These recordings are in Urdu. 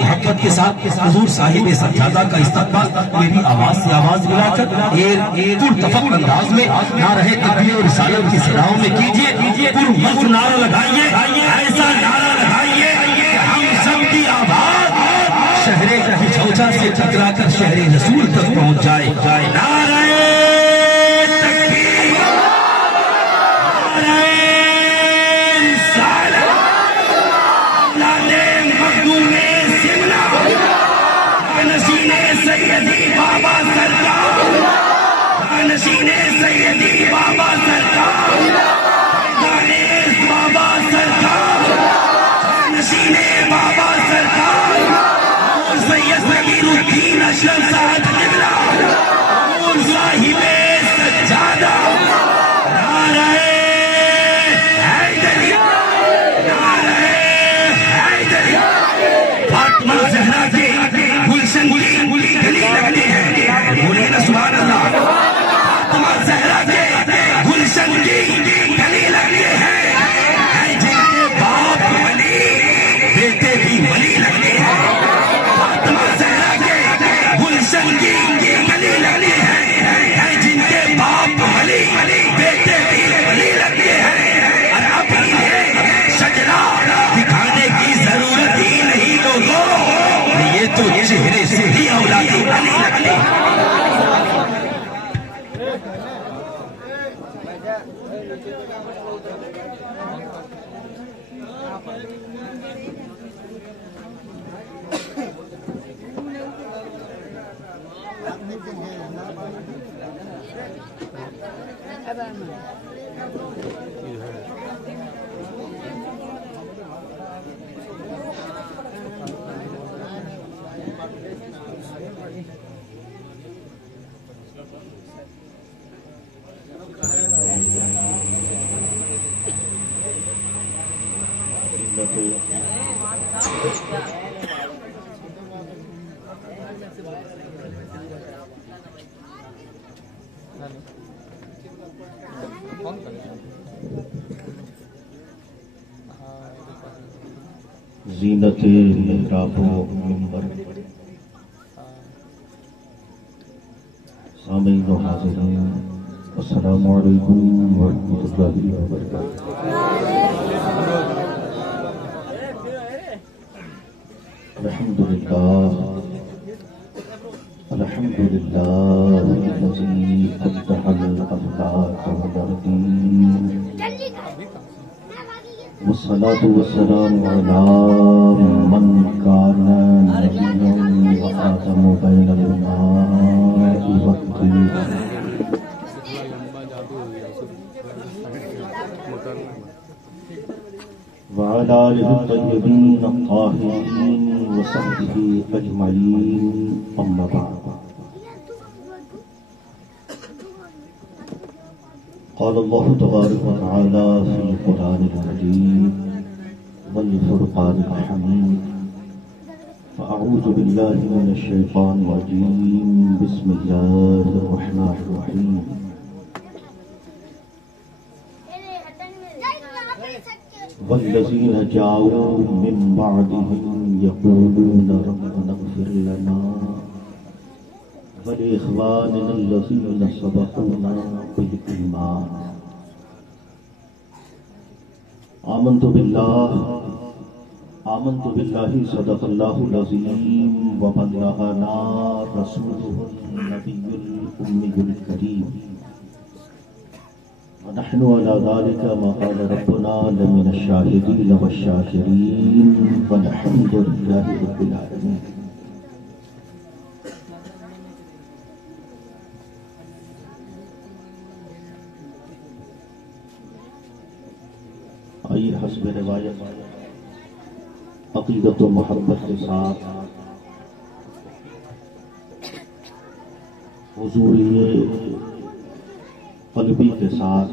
محبت کے ساتھ حضور صاحب سجادہ کا استقبال میری آواز سے آواز ملا کر پرتفق انداز میں نعرہ تکبیر اور رسالت کی صداؤں میں کیجئے، پرمزہ نعرہ لگائیے، ایسا نعرہ لگائیے کہ ہم سب کی آواز شہر جھوجا سے ٹکرا کر شہر رسول تک پہنچ جائے۔ نعرہ تکبیر، نعرہ رسالت، لالے مخدوم سمنا، نشین سیدی بابا سرکار، نشین سیدی بابا سرکار، دانش بابا سرکار، نشین بابا سرکار، سید سمیر الدین اشرف صاحب قبلہ، حضور صاحب سجادہ، نعرہ حیدری، نعرہ حیدری۔ فاطمہ زہرا کے گلشن کی گلی لگتی ہے، بولے نا سبحان اللہ۔ فاطمہ زہرا کے گلشن کی گلی لگتی ہے، جن کے باپ ولی بیٹے بھی ولی لگتے ہیں۔ فاطمہ زہرا کے گلشن کی گلی لگتی ہے، جن کے باپ ولی بیٹے بھی ولی لگتے ہیں۔ اور اب یہ شجرا دکھانے کی ضرورت ہی نہیں لوگوں، یہ تو چہرے سے ہی اولاد علی لگتے ہیں۔ زینت محراب و منبر، سامعین و حاضرین، السلام علیکم ورحمۃ اللہ وبرکاتہ۔ الحمدللہ الذی فتح الافلاک والارضین، والصلاة والسلام على من كان نبيا وآدم بين الماء والطين، وعلى آله الطيبين الطاهرين وصحبه أجمعين، أما بعد۔ قال الله تبارك وتعالى في القرآن المجيد والفرقان الحميد، فأعوذ بالله من الشيطان الرجيم، بسم الله الرحمن الرحيم، والذين جاءوا من بعدهم يقولون ربنا اغفر لنا ولإخواننا الذين سبقونا بالإيمان، آمنت بالله صدق الله العظيم وبلغنا رسوله النبي الأمي الكريم، ونحن على ذلك ما قال ربنا لمن الشاهدين والشاكرين، والحمد لله رب العالمين۔ آئیے حسب روایت عقیدت و محبت کے ساتھ حضوری قلبی کے ساتھ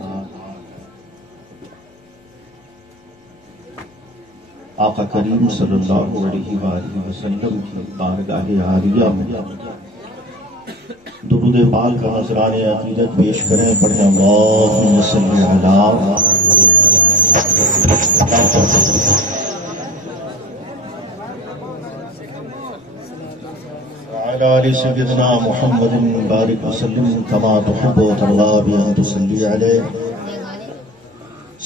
آقا کریم صلی اللہ علیہ وآلہ وسلم کی بارگاہ عالیہ میں درود پاک کا نذرانِ عقیدت پیش کریں، پڑھیں اللہم صلی علی وعلى آل سيدنا محمد بارك وسلم كما تحب وترضى بأن تصلي عليه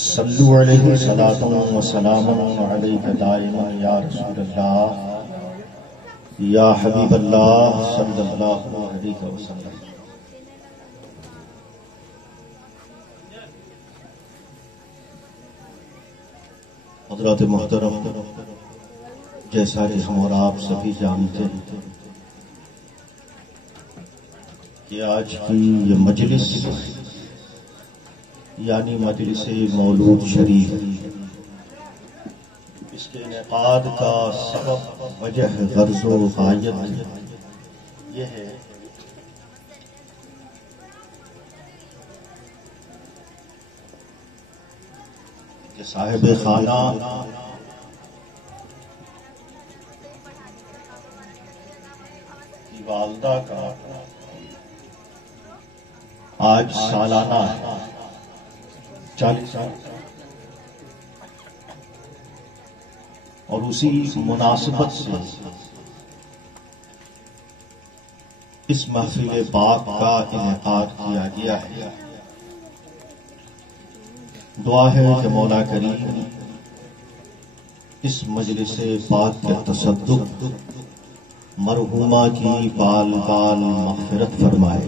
صلوا عليه صلاة وسلاما عليك دائما يا رسول الله يا حبيب الله صلى الله عليه وسلم. حضرات محترم، جیسا کہ ہم اور آپ سبھی جانتے ہیں کہ آج کی یہ مجلس یعنی مجلس مولود شریف، اس کے انعقاد کا سبب، وجہ، غرض و غایت یہ ہے کہ صاحب خانہ کی والدہ کا آج سالانہ ہے، 40 سال، اور اسی مناسبت سے اس محفل پاک کا انعقاد کیا گیا ہے۔ دعا ہے کہ مولا کریم اس مجلس پاک کے تصدق مرحومہ کی بال بال مغفرت فرمائے،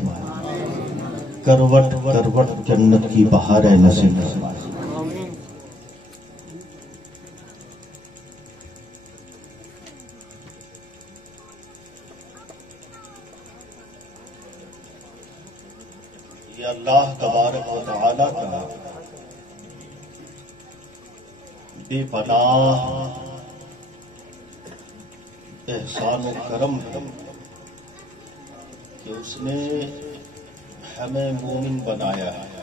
کروٹ کروٹ جنت کی بہاریں نصیب فرمائے۔ یہ اللہ تبارک و تعالی کا بے پناہ احسان و کرم ہے کہ اس نے ہمیں مومن بنایا ہے،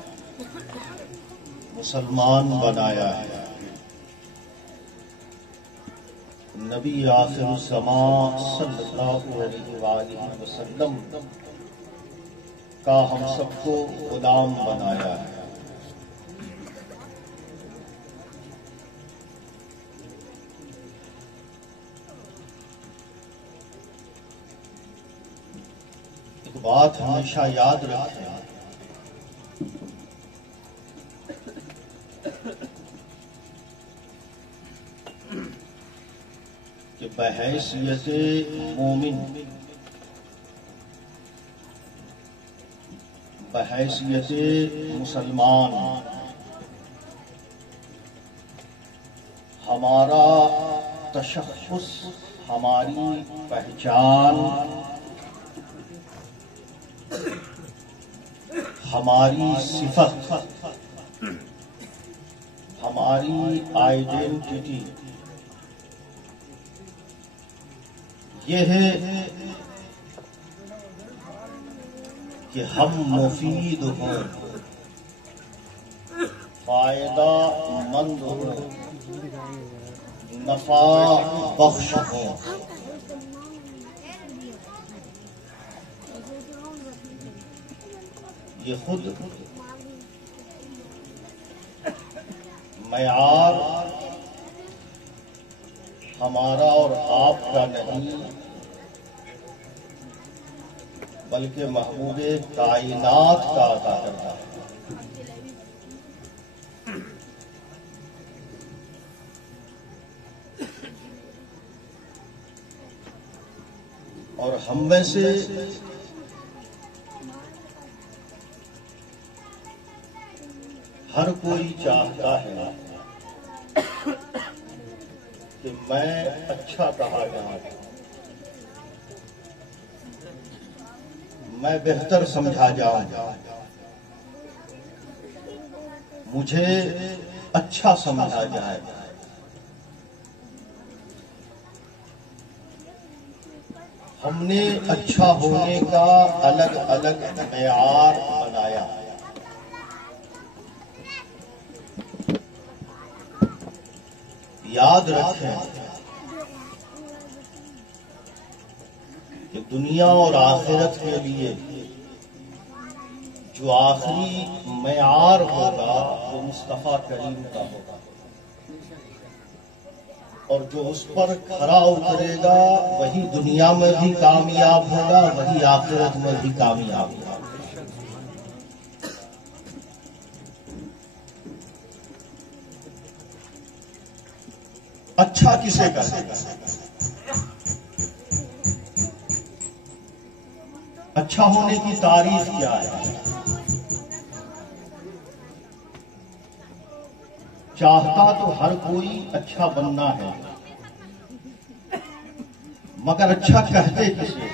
مسلمان بنایا ہے، نبی آخر الزمان صلی اللہ علیہ وآلہ وسلم کا ہم سب کو غلام بنایا ہے۔ ایک بات ہمیشہ یاد رکھیں کہ بحیثیت مومن، بحیثیت مسلمان، ہمارا تشخص، ہماری پہچان، ہماری صفت، ہماری آئیڈینٹی یہ ہے کہ ہم مفید ہوں، فائدہ مند ہوں، نفع بخش ہوں۔ یہ خود معیار ہمارا اور آپ کا نہیں بلکہ محبوب کائنات کا ادا کرتا ہے۔ اور ہم میں سے ہر کوئی چاہتا ہے کہ میں اچھا کہا جاؤں، میں بہتر سمجھا جاؤں، مجھے اچھا سمجھا جائے۔ ہم نے اچھا ہونے کا الگ الگ معیار بنایا۔ یاد رکھیں کہ دنیا اور آخرت کے لیے جو آخری معیار ہوگا وہ مصطفیٰ کریم کا ہوگا۔ اور جو اس پر کھرا اترے گا وہی دنیا میں بھی کامیاب ہوگا، وہی آخرت میں بھی کامیاب ہوگا۔ اچھا کسے کہتے ہیں؟ اچھا ہونے کی تعریف کیا ہے؟ چاہتا تو ہر کوئی اچھا بننا ہے، مگر اچھا کہتے کسے؟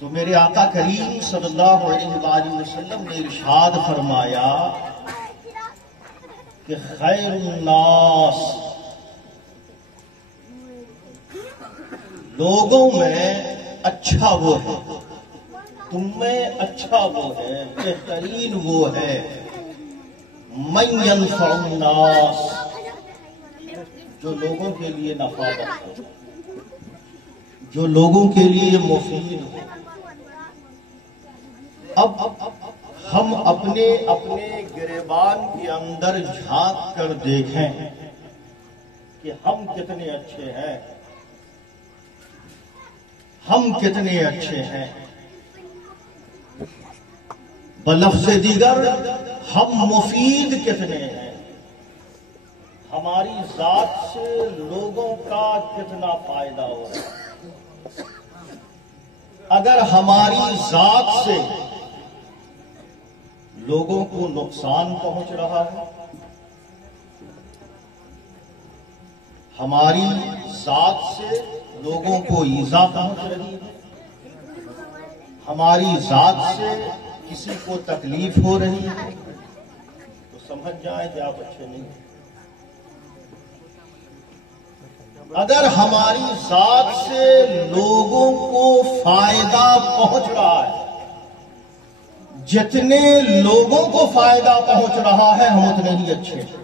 تو میرے آقا کریم صلی اللہ علیہ وآلہ وسلم نے ارشاد فرمایا کہ خیر الناس، لوگوں میں اچھا وہ ہے، تم میں اچھا وہ ہے، بہترین وہ ہے، من ينفع الناس، جو لوگوں کے لیے نفع بخش ہو، جو لوگوں کے لیے مفید ہو۔ اب ہم اپنے گریبان کے اندر جھانک کر دیکھیں کہ ہم کتنے اچھے ہیں، ہم کتنے اچھے ہیں۔ بلفظ دیگر ہم مفید کتنے ہیں، ہماری ذات سے لوگوں کا کتنا فائدہ ہو رہا ہے۔ اگر ہماری ذات سے لوگوں کو نقصان پہنچ رہا ہے، ہماری ذات سے لوگوں کو ایذا پہنچ رہی ہے، ہماری ذات سے کسی کو تکلیف ہو رہی ہے، تو سمجھ جائیں کہ آپ اچھے نہیں ہیں۔ اگر ہماری ذات سے لوگوں کو فائدہ پہنچ رہا ہے، جتنے لوگوں کو فائدہ پہنچ رہا ہے ہم اتنے ہی اچھے ہیں۔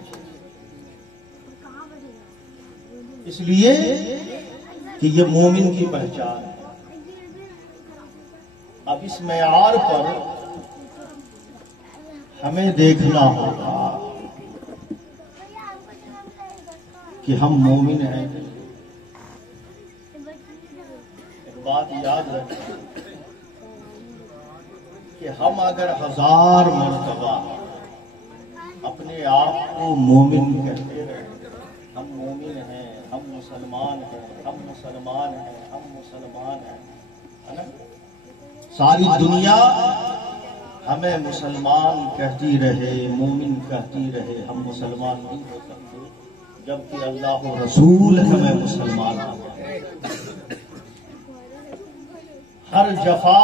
اس لیے کہ یہ مومن کی پہچان ہے۔ اب اس معیار پر ہمیں دیکھنا ہوگا کہ ہم مومن ہیں۔ ایک بات یاد رکھیں کہ ہم اگر 1000 مرتبہ اپنے آپ کو مومن کہتے رہے، ہم مومن ہیں، ہم مسلمان ہیں، ہم مسلمان ہیں، ہم مسلمان ہیں، ہے نا؟ ساری دنیا ہمیں مسلمان کہتی رہے، مومن کہتی رہے، ہم مسلمان نہیں ہو سکتے جبکہ اللہ و رسول ہمیں مسلمان بنائے۔ ہر جفا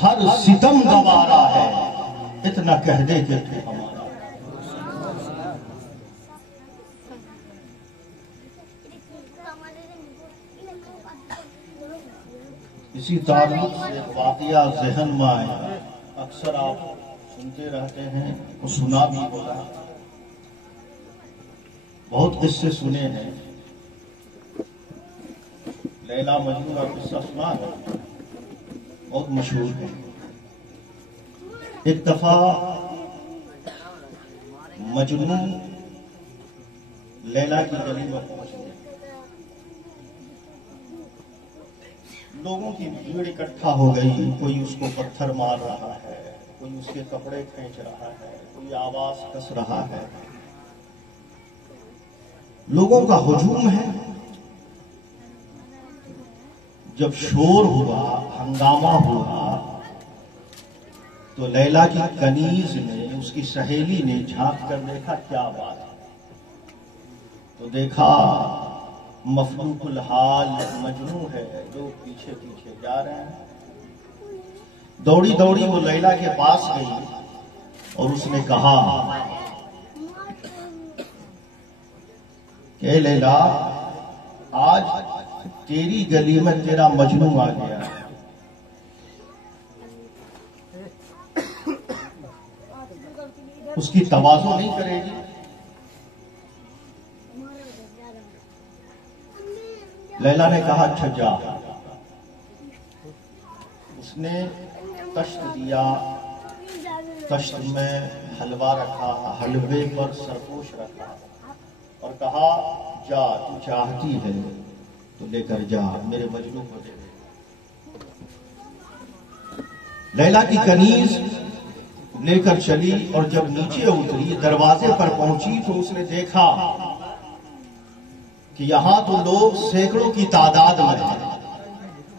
ہر ستم گوارا ہے، اتنا کہہ دے کہ تو ہمارا۔ اسی تعلق سے واقعہ ذہن میں آیا، اکثر آپ سنتے رہتے ہیں، وہ سنا بھی ہوگا، بہت قصے سنے ہیں۔ لیلا مجنون کا قصہ سنا ہے، بہت مشہور ہے۔ ایک دفعہ مجنون لیلا کی گلی میں پہنچ گیا، لوگوں کی بھیڑ اکٹھا ہو گئی، کوئی اس کو پتھر مار رہا ہے، کوئی اس کے کپڑے کھینچ رہا ہے، کوئی آواز کس رہا ہے، لوگوں کا ہجوم ہے۔ جب شور ہوا، ہنگامہ ہوا، تو لیلا کی کنیز نے، اس کی سہیلی نے جھانک کر دیکھا کیا بات ہے، تو دیکھا مفلوق الحال مجنون ہے، لوگ پیچھے پیچھے جا رہے ہیں۔ دوڑی دوڑی وہ لیلا کے پاس گئی اور اس نے کہا کہ اے لیلا، آج تیری گلی میں تیرا مجنون آ گیا ہے، اس کی تواضع نہیں کرے گی؟ لیلا نے کہا اچھا جا۔ اس نے تشت دیا، تشت میں حلوہ رکھا، حلوے پر سرپوش رکھا، اور کہا جا تو چاہتی ہے تو لے کر جا میرے مجنوں کو دے. لیلا کی کنیز لے کر چلی اور جب نیچے اتری دروازے پر پہنچی تو اس نے دیکھا کہ یہاں تو لوگ سینکڑوں کی تعداد میں ہیں.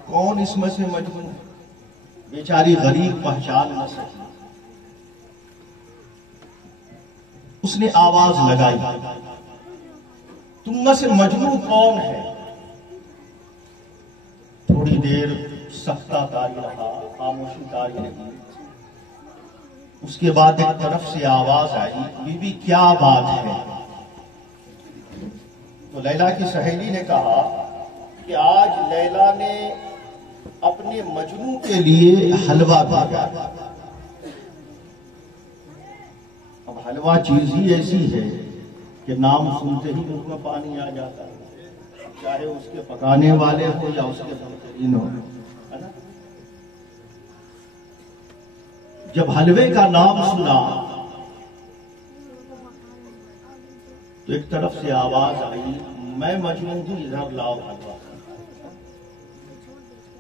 کون اس میں سے مجنون؟ بیچاری غریب پہچان نہ سکی. اس نے آواز لگائی تم میں سے مجنون کون ہے؟ تھوڑی دیر سکتہ تاری رہا، خاموشی تاری رہی. اس کے بعد ایک طرف سے آواز آئی بی بی کیا بات ہے؟ تو لیلا کی سہیلی نے کہا کہ آج لیلا نے اپنے مجنوں کے لیے حلوہ بھیجا. اب حلوہ چیز ہی ایسی ہے کہ نام سنتے ہی منہ میں پانی آ جاتا ہے، چاہے اس کے پکانے والے ہو یا اس کے بہترین ہو، ہے نا؟ جب حلوے کا نام سنا تو ایک طرف سے آواز آئی میں مجنون ہوں ادھر لاؤ حلوہ.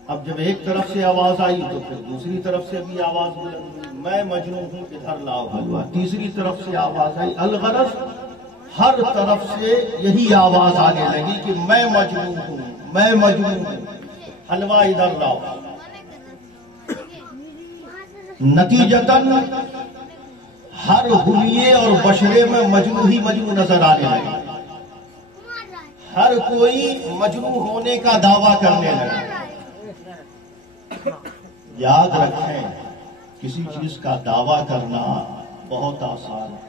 اب جب ایک طرف سے آواز آئی تو پھر دوسری طرف سے بھی آواز بلند ہوئی میں مجنون ہوں ادھر لاؤ حلوہ. تیسری طرف سے آواز آئی. الغرض ہر طرف سے یہی آواز آنے لگی کہ میں مجنون ہوں میں مجنون ہوں، حلوہ ادھر لاؤ. نتیجتاً ہر حلیے اور بشرے میں مجنو ہی مجنو نظر آنے لگے. ہر کوئی مجنو ہونے کا دعویٰ کرنے لگا. یاد رکھیں کسی چیز کا دعویٰ کرنا بہت آسان ہے،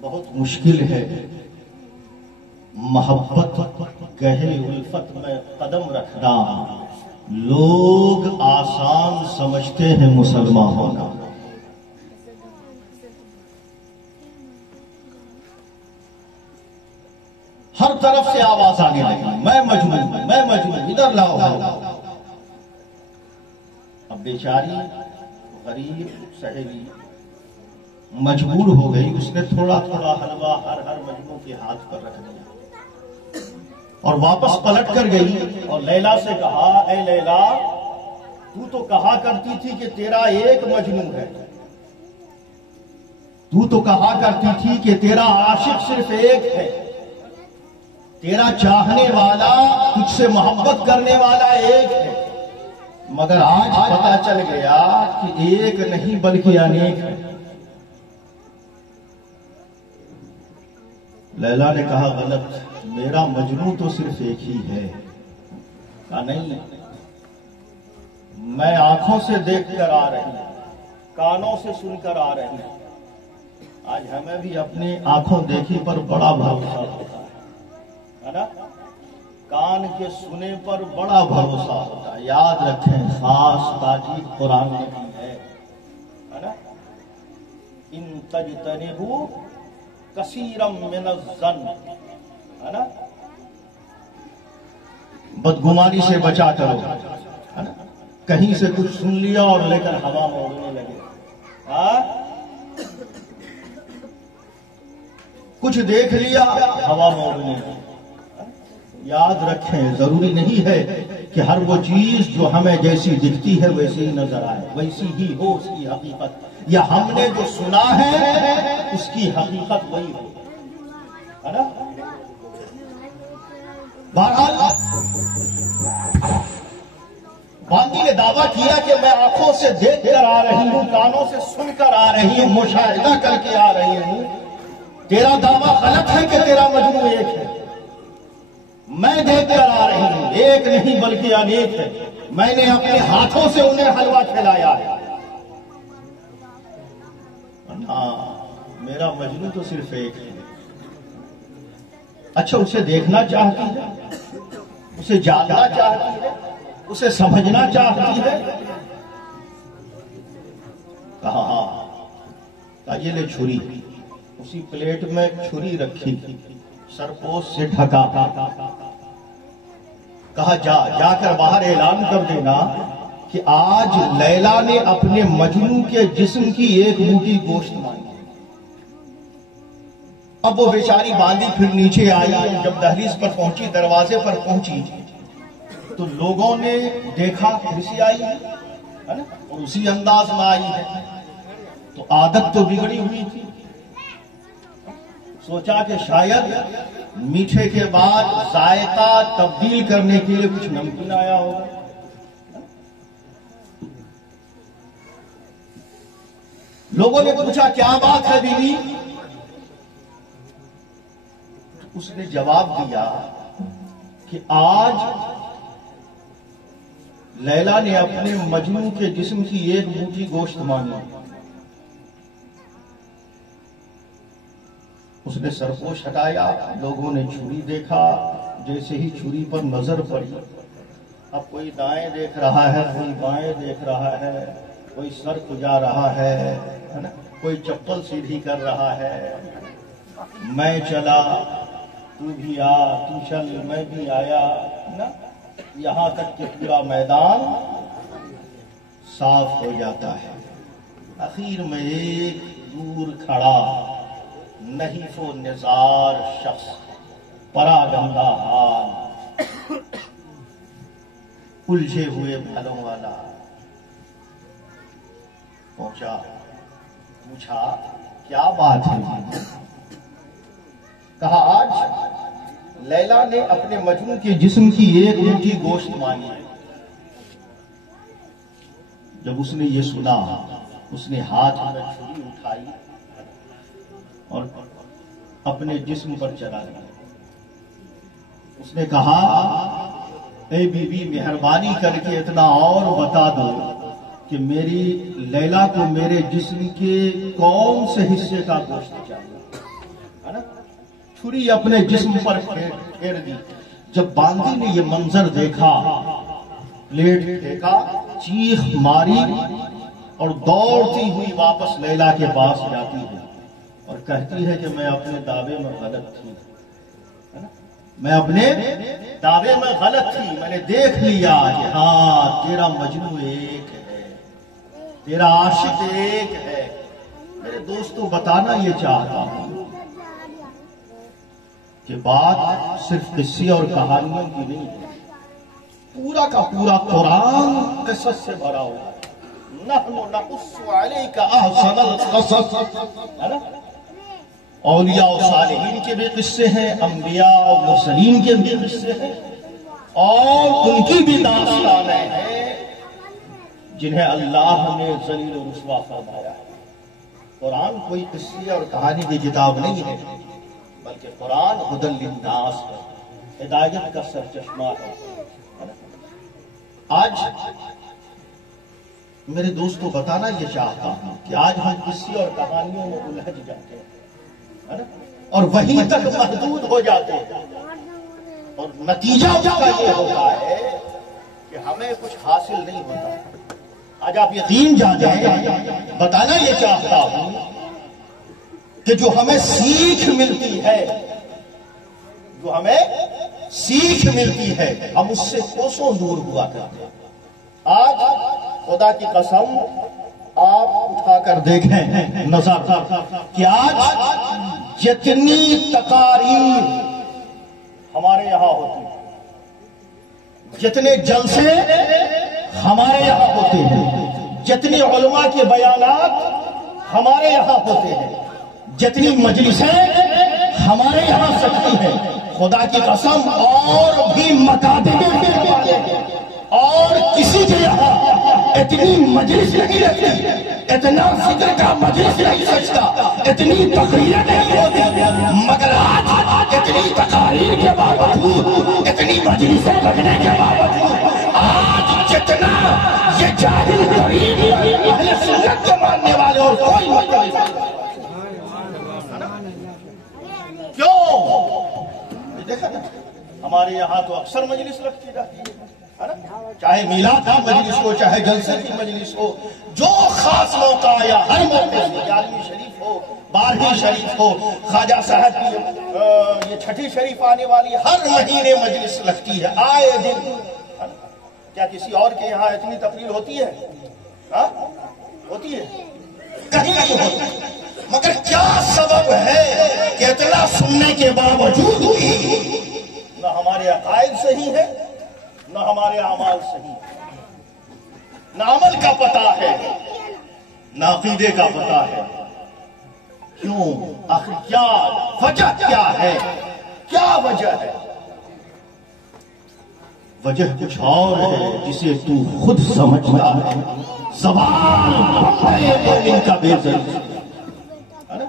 بہت مشکل ہے. محبت گہری الفت میں قدم رکھنا لوگ آسان سمجھتے ہیں مسلمان ہونا. ہر طرف سے آواز آنے لگی میں مجنون میں مجنون ادھر لاؤ. اب بیچاری غریب سہیلی مجبور ہو گئی. اس نے تھوڑا تھوڑا حلوہ ہر مجنون کے ہاتھ پر رکھ دیا اور واپس پلٹ کر گئی اور لیلا سے کہا اے لیلا تو کہا کرتی تھی کہ تیرا ایک مجنون ہے، تو کہا کرتی تھی کہ تیرا عاشق صرف ایک ہے، تیرا چاہنے والا تجھ سے محبت کرنے والا ایک ہے، مگر آج پتا چل گیا کہ ایک نہیں بلکہ انیک ہے. لیلا نے کہا غلط، میرا مجنون تو صرف ایک ہی ہے. کہا نہیں، میں آنکھوں سے دیکھ کر آ رہی ہوں، کانوں سے سن کر آ رہی ہوں. آج ہمیں بھی اپنی آنکھوں دیکھی پر بڑا بھروسہ ہوتا ہے نا، کان کے سنے پر بڑا بھروسہ ہوتا ہے. یاد رکھیں خاص تاکید قرآن نے کی ہے نا، ان تجتنبوا کثیرا من الظن، ہے نا، بدگمانی سے بچا کرو، ہے نا. کہیں سے کچھ سن لیا اور لے کر ہوا میں اڑنے لگے، کچھ دیکھ لیا ہوا میں اڑنے لگے. یاد رکھیں ضروری نہیں ہے کہ ہر وہ چیز جو ہمیں جیسی دکھتی ہے ویسی ہی نظر آئے، ویسی ہی ہو اس کی حقیقت، یا ہم نے جو سنا ہے اس کی حقیقت وہی ہو، ہے نا. بہرحال باندی نے دعویٰ کیا کہ میں آنکھوں سے دیکھ کر آ رہی ہوں، کانوں سے سن کر آ رہی ہوں، مشاہدہ کر کے آ رہی ہوں. تیرا دعویٰ غلط ہے کہ تیرا مجنون ایک ہے. میں دیکھ کر آ رہی ہوں، ایک نہیں بلکہ انیک ہے. میں نے اپنے ہاتھوں سے انہیں حلوہ کھلایا ہے. میرا مجنون تو صرف ایک ہے. اچھا اسے دیکھنا چاہتی ہے، اسے جاننا چاہتی ہے، اسے سمجھنا چاہتی ہے. کہا ہاں. یہ لے چھری. اسی پلیٹ میں چھری رکھی، سرپوش سے ڈھکا. کہا جا کر باہر اعلان کر دینا کہ آج لیلا نے اپنے مجنون کے جسم کی ایک موٹی گوشت مانگی. اب وہ بیچاری باندھی پھر نیچے آئی، جب دہلیز پر پہنچی، دروازے پر پہنچی تو لوگوں نے دیکھا پھر سے آئی ہے نا، اور اسی انداز میں آئی ہے، تو عادت تو بگڑی ہوئی تھی، سوچا کہ شاید میٹھے کے بعد ذائقہ تبدیل کرنے کے لیے کچھ نمکین آیا ہوگا۔ لوگوں نے پوچھا کیا بات ہے بیوی؟ اس نے جواب دیا کہ آج لیلا نے اپنے مجنون کے جسم کی ایک موٹھی گوشت مانگی۔ اس نے سرپوش ہٹایا، لوگوں نے چھری دیکھا، جیسے ہی چھری پر نظر پڑی، اب کوئی دائیں دیکھ رہا ہے، کوئی بائیں دیکھ رہا ہے، کوئی سر کھجا رہا ہے نا، کوئی چپل سیدھی کر رہا ہے، میں چلا تو بھی آ، تو چل میں بھی آیا نا، یہاں تک کہ پورا میدان صاف ہو جاتا ہے۔ اخیر میں ایک دور کھڑا نحیف و نزار شخص، پراگندہ حال، الجھے ہوئے پھلوں والا پہنچا، پوچھا کیا بات ہے؟ کہا آج لیلا نے اپنے مجنون کے جسم کی ایک موٹھی گوشت مانگی۔ جب اس نے یہ سنا، اس نے ہاتھ میں چھری اٹھائی اور اپنے جسم پر چلا گیا۔ اس نے کہا اے بی بی، مہربانی کر کے اتنا اور بتا دو کہ میری لیلا کو میرے جسم کے کون سے حصے کا گوشت چاہیے، ہے نا؟ چھری اپنے جسم پر پھیر دی۔ جب باندھی نے یہ منظر دیکھا، پلیٹ پھینکا، چیخ ماری اور دوڑتی ہوئی واپس لیلا کے پاس جاتی ہے اور کہتی ہے کہ میں اپنے دعوے میں غلط تھی، میں اپنے دعوے میں غلط تھی، میں نے دیکھ لیا کہ ہاں تیرا مجنو ایک ہے، تیرا عاشق ایک ہے۔ میرے دوستو بتانا یہ چاہتا ہوں کہ بات صرف قصے اور کہانیوں کی نہیں ہے، پورا کا پورا قرآن قصص سے بھرا ہوا ہے۔ نحن نقص علیک احسن القصص، ہے نا؟ اولیاء و صالحین کے بھی قصے ہیں، انبیاء و مرسلین کے بھی قصے ہیں، اور ان کی بھی داستانیں ہیں جنہیں اللہ نے ذلیل و رسوا فرمایا ہے۔ قرآن کوئی قصے اور کہانی کی کتاب نہیں ہے، بلکہ قرآن ہدی للناس ہے، ہدایت کا سرچشمہ ہے۔ آج میرے دوستو بتانا یہ چاہتا ہوں کہ آج ہم قصے اور کہانیوں میں الجھ جاتے ہیں اور وہیں تک محدود ہو جاتے ہیں، اور نتیجہ اس کا یہ ہوتا ہے کہ ہمیں کچھ حاصل نہیں ہوتا۔ آج آپ یقین جانیں، بتانا یہ چاہتا ہوں کہ جو ہمیں سیکھ ملتی ہے، جو ہمیں سیکھ ملتی ہے، ہم اس سے کوسوں دور ہوا کرتے ہیں۔ آج خدا کی قسم آپ اٹھا کر دیکھیں نظر کہ آج جتنی تقاریر ہمارے یہاں ہوتی ہیں، جتنے جلسے ہمارے یہاں ہوتے ہیں، جتنی علماء کے بیانات ہمارے یہاں ہوتے ہیں، جتنی مجلسیں ہمارے یہاں سکتی ہیں، خدا کی قسم اور بھی مکاتب والے ہیں، اور کسی کے یہاں اتنی مجلس نہیں رہتی، اتنا ذکر کا مجلس نہیں سچتا، اتنی تقریر نہیں ہوتی، مگر آج اتنی تقاریر کے باوجود، اتنی مجلسیں لگنے کے باوجود آج جتنا یہ جاہل غریب اہل سنت کے ماننے والے اور کوئی مجلس کیوں؟ دیکھا نا ہمارے یہاں تو اکثر مجلس رکھتی جاتی ہے، چاہے میلاد کی مجلس ہو، چاہے جلسے کی مجلس ہو، جو خاص موقع آیا ہر موقع سے، گیارہویں شریف ہو، 12ویں شریف ہو، خواجہ صاحب کی یہ چھٹی شریف آنے والی، ہر مہینے مجلس لگتی ہے، آئے دن۔ کیا کسی اور کے یہاں اتنی تقریر ہوتی ہے؟ ہوتی ہے؟ کہیں نہیں ہوتی۔ مگر کیا سبب ہے کہ اتنا سننے کے باوجود بھی نہ ہمارے عقائد صحیح ہے، نہ ہمارے اعمال صحیح ہے، نہ عمل کا پتہ ہے، نہ عقیدے کا پتہ ہے؟ کیوں؟ آخر کیا وجہ کیا ہے؟ کیا وجہ ہے؟ وجہ کچھ اور ہے جسے تو خود سمجھتا ہے۔ سوال مومن کا بے ضرور ہے نا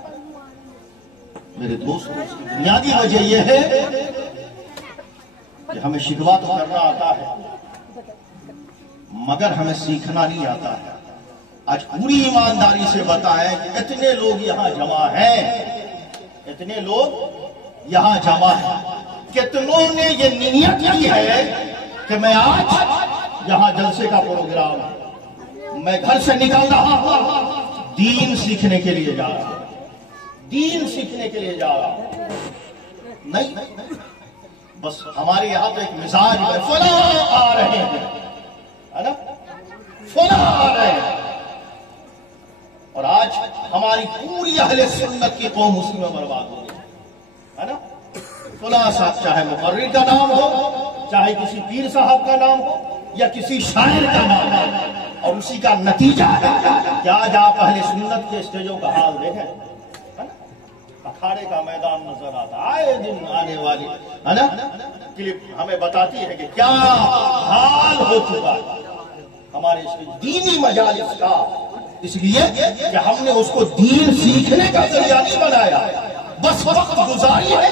میرے دوست، بنیادی وجہ یہ ہے کہ ہمیں شکوہ تو کرنا آتا ہے مگر ہمیں سیکھنا نہیں آتا ہے۔ آج پوری ایمانداری سے بتائیں کہ اتنے لوگ یہاں جمع ہیں، اتنے لوگ یہاں جمع ہیں، کتنوں نے یہ نیت کی ہے کہ میں آج یہاں جلسے کا پروگرام، میں گھر سے نکل رہا ہوں، دین سیکھنے کے لیے جا رہا ہوں، دین سیکھنے کے لیے جا رہا ہوں، نہیں، بس ہمارے یہاں تو ایک مزاج ہے، فلاں آ رہے ہیں، ہے نا، فلاں آ رہے ہیں، اور آج ہماری پوری اہل سنت کی قوم اسی میں برباد ہو گئی ہے نا۔ فلاں صاحب چاہے مقرر کا نام ہو، چاہے کسی پیر صاحب کا نام ہو یا کسی شاعر کا نام ہو، اور اسی کا نتیجہ ہے کہ آج آپ اہل سنت کے اسٹیجوں کا حال دیکھیں، اکھاڑے کا میدان نظر آتا، آئے دن آنے والی ہے نا کلپ ہمیں بتاتی ہے کہ کیا حال ہو چکا ہے ہمارے دینی مجالس کا، اس لیے کہ ہم نے اس کو دین سیکھنے کا ذریعہ نہیں بنایا، بس وقت گزاری ہے،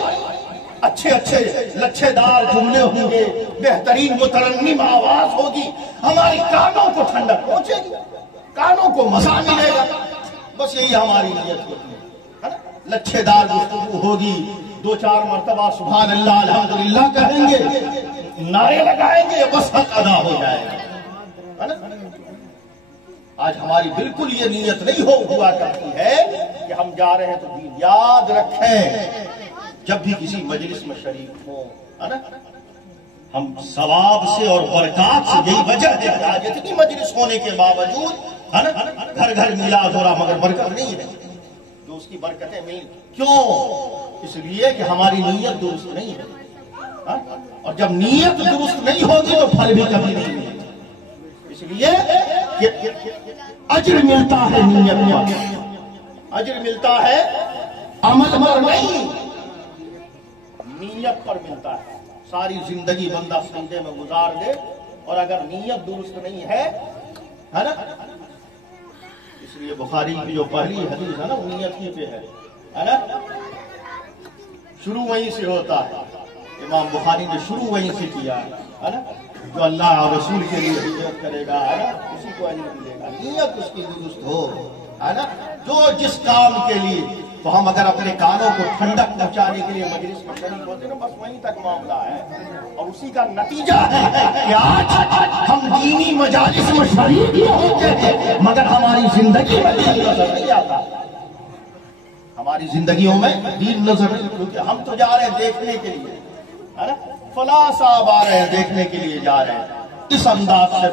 اچھے اچھے لچھے دار جملے ہوں گے، بہترین مترنم آواز ہوگی، ہماری کانوں کو ٹھنڈک پہنچے گی، کانوں کو مزہ ملے گا، بس یہی ہماری نیت ہوتی ہے نا۔ لچھے دار گفتگو ہوگی، دو چار مرتبہ سبحان اللہ الحمدللہ کہیں گے، نعرے لگائیں گے، بس حق ادا ہو جائے گا ہے نا۔ آج ہماری بالکل یہ نیت نہیں ہوا کرتی ہے کہ ہم جا رہے ہیں تو دین یاد رکھیں، جب بھی کسی مجلس میں شریک ہوں ہے نا، ہم ثواب سے اور برکات سے، یہی وجہ ہے کہ آج اتنی مجلس ہونے کے باوجود ہے نا گھر گھر میلاد ہو رہا مگر برکت نہیں ہے، جو اس کی برکتیں مل کیوں؟ اس لیے کہ ہماری نیت درست نہیں ہے، اور جب نیت درست نہیں ہوگی تو پھل بھی کبھی نہیں ملے، اس لیے اجر ملتا ہے نیت پر، اجر ملتا ہے عمل پر نہیں، نیت پر ملتا ہے۔ ساری زندگی بندہ سجدے میں گزار دے اور اگر نیت درست نہیں ہے نا، اس لیے بخاری کی جو پہلی حدیث ہے نا وہ نیت کی پہ ہے نا، شروع وہیں سے ہوتا ہے، امام بخاری نے شروع وہیں سے کیا ہے نا، جو اللہ اور رسول کے لیے ہجرت کرے گا ہے نا اسی کو اجر ملے گا، نیت اس کی درست ہو ہے نا، جو جس کام کے لیے، تو ہم اگر اپنے کانوں کو ٹھنڈک پہنچانے کے لیے مجلس میں شریک ہوتے ہیں بس وہیں تک معاملہ ہے، اور اسی کا نتیجہ ہے کہ آج ہم دینی مجالس میں شریک ہی ہوتے ہیں مگر ہماری زندگی میں دین نظر نہیں آتا، ہماری زندگیوں میں دین نظر نہیں، کیونکہ ہم تو جا رہے ہیں دیکھنے کے لیے ہے نا، فلاں صاحب آ رہے ہیں دیکھنے کے لیے جا رہے ہیں، اس انداز سے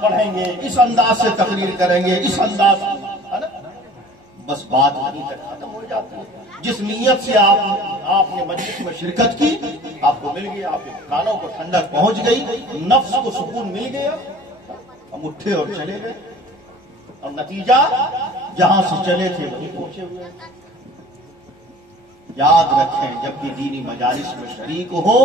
پڑھیں گے، اس انداز سے تقریر کریں گے، اس انداز ہے نا، بس بات وہیں تک ختم ہو جاتی ہے۔ جس نیت سے آپ نے مجلس میں شرکت کی، آپ کو مل گیا، آپ کے کانوں کو ٹھنڈک پہنچ گئی، نفس کو سکون مل گیا، ہم اٹھے اور چلے گئے، اور نتیجہ جہاں سے چلے تھے وہیں پہنچے ہوئے۔ یاد رکھیں جب بھی دینی مجالس میں شریک ہو